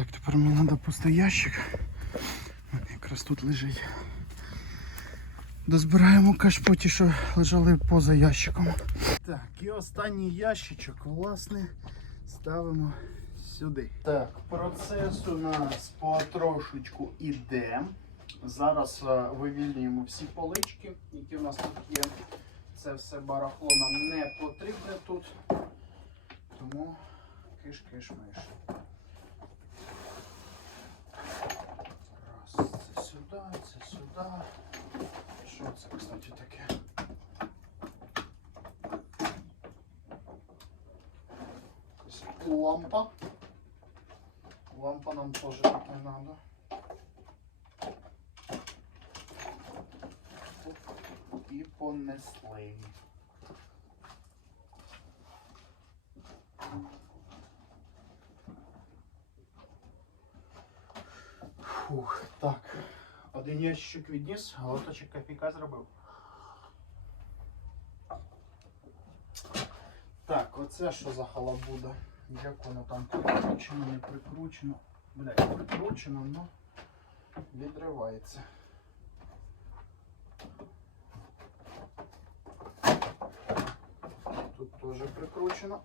Так, тепер мені треба пустий ящик. Якраз тут лежить. Дозбираємо кашпоті, що лежали поза ящиком. Так, і останній ящичок, власне, ставимо сюди. Так, процес у нас потрошечку іде. Зараз е, вивільнюємо всі полички, які у нас тут є. Це все барахло нам не потрібне тут. Тому киш-киш-миш. Що кстати? Якась лампа. Лампа нам теж тут не треба. І понесли. Фух, так. Один ящик відніс, глоточок кофійка зробив. Так, оце що за халабуда? Як воно там прикручено, не прикручено. Блять, прикручено, но відривається. Тут теж прикручено.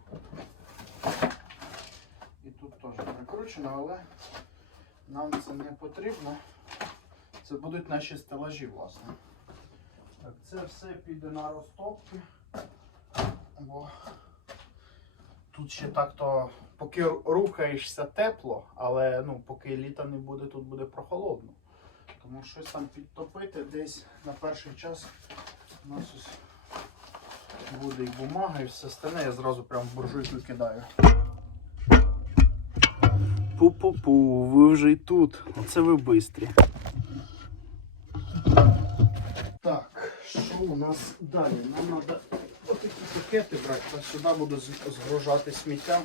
І тут теж прикручено, але нам це не потрібно. Це будуть наші стелажі, власне. Так, це все піде на розтопки. Бо тут ще так-то, поки рухаєшся тепло, але ну, поки літа не буде, тут буде прохолодно. Тому щось там підтопити десь на перший час у нас ось буде і бумага, і все остальне, я зразу прям в буржуйку кидаю. Пу-пу-пу, ви вже й тут. Оце ви бистрі. Так, що у нас далі? Нам треба отакі пакети брати, та сюди буду згружати сміття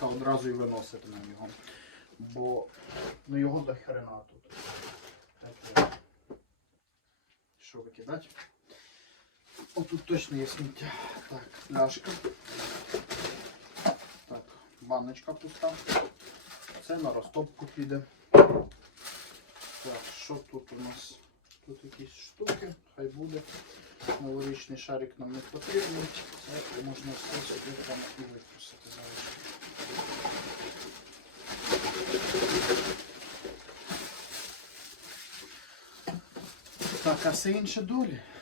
та одразу і виносити на його. Бо ну його до хрена тут. Що викидати? О, тут точно є сміття. Так, пляшка. Так, баночка пуста. Це на розтопку піде. Так, що тут у нас? Тут якісь штуки, буде. Новорічний шарик нам не потрібен. Це можна все сюди там і випустити залишити. Так, а все інше долі.